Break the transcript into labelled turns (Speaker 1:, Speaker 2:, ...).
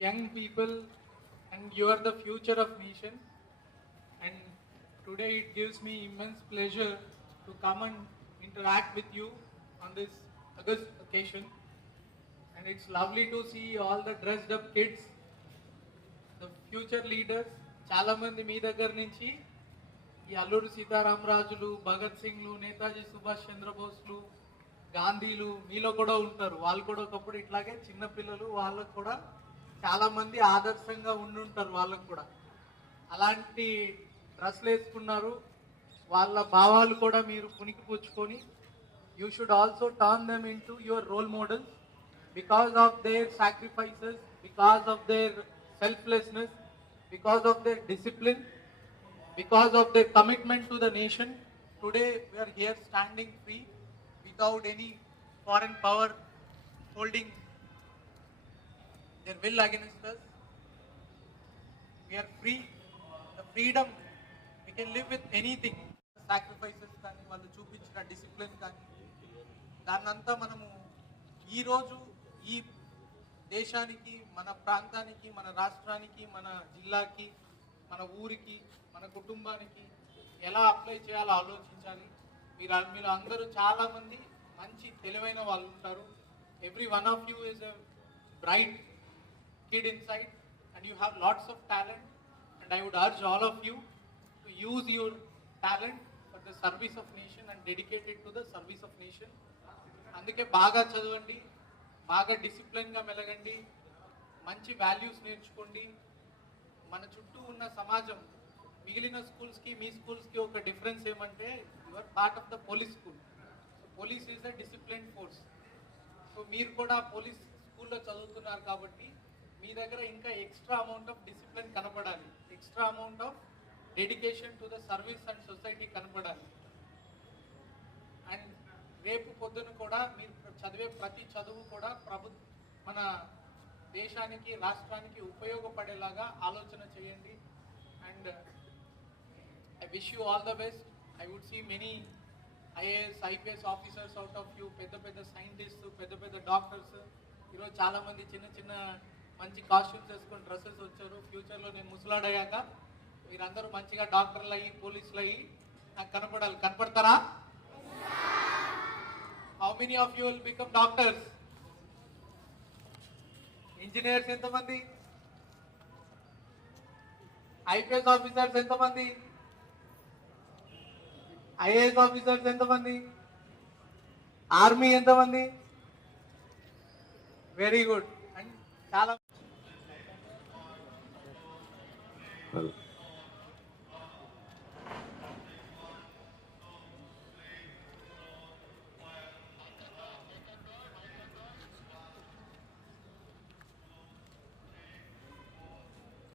Speaker 1: young people and you are the future of nation and today it gives me immense pleasure to come and interact with you on this august occasion and it's lovely to see all the dressed up kids the future leaders చాలా మంది మీ దగ్గర నుంచి ఈ అల్లూరి సీతారామరాజులు భగత్ సింగ్లు నేతాజీ సుభాష్ చంద్రబోస్లు గాంధీలు మీలో కూడా ఉంటారు వాళ్ళు కూడా ఒకప్పుడు ఇట్లాగే చిన్న పిల్లలు వాళ్ళకు కూడా చాలా మంది ఆదర్శంగా ఉండుంటారు వాళ్ళకు కూడా. అలాంటి డ్రెస్లు వేసుకున్నారు. వాళ్ళ భావాలు కూడా మీరు పుణికిపుచ్చుకొని you should also turn them in to your role models because of their sacrifices because of their selflessness because of their discipline because of their commitment to the nation today we are here standing free without any foreign power holding their will against us. We are free. The freedom, we can live with anything. Sacrifices కానీ వాళ్ళు చూపించిన discipline కానీ దాన్నంతా మనము ఈరోజు ఈ దేశానికి మన ప్రాంతానికి మన రాష్ట్రానికి మన జిల్లాకి మన ఊరికి మన కుటుంబానికి ఎలా అప్లై చేయాలో ఆలోచించాలి మీరు మీరు అందరూ చాలామంది మంచి తెలివైన వాళ్ళు ఉంటారు every one of you is a bright kid inside and and you lots of of talent and I would all all of you to use your talent the the service of nation and it to the service of nation అందుకే బాగా చదవండి బాగా డిసిప్లిన్గా మెలగండి మంచి values నేర్చుకోండి. మన చుట్టూ ఉన్న సమాజం మిగిలిన స్కూల్స్కి మీ స్కూల్స్కి ఒక డిఫరెన్స్ ఏమంటే your part of the police school police is a discipline force so మీరు కూడా పోలీస్ స్కూల్లో చదువుతున్నారు కాబట్టి మీ దగ్గర ఇంకా ఎక్స్ట్రా అమౌంట్ ఆఫ్ డిసిప్లిన్ కనపడాలి. Extra amount of dedication to the service and society కనపడాలి. అండ్ రేపు పొద్దున కూడా మీరు చదివే ప్రతి చదువు కూడా ప్రభు మన దేశానికి రాష్ట్రానికి ఉపయోగపడేలాగా ఆలోచన చేయండి. And I wish you all the best I would see many IAS IPS officers out of you పెద్ద పెద్ద సైంటిస్ట్ పెద్ద పెద్ద డాక్టర్స్ ఈరోజు చాలామంది చిన్న చిన్న మంచి కాస్ట్యూమ్స్ వేసుకొని డ్రెస్సెస్ వచ్చారు. ఫ్యూచర్లో నేను ముసలాడయ్యాక మీరందరూ మంచిగా డాక్టర్లు అయ్యి పోలీసులు అయ్యి నాకు కనపడాలి. కనపడతారా? How many of you will become doctors engineers ఎంతమంది? ఐపీఎస్ ఆఫీసర్స్ ఎంతమంది? ఐఏఎస్ ఆఫీసర్స్ ఎంతమంది? ఆర్మీ ఎంతమంది? వెరీ గుడ్ అండ్ చాలా
Speaker 2: Bye-bye.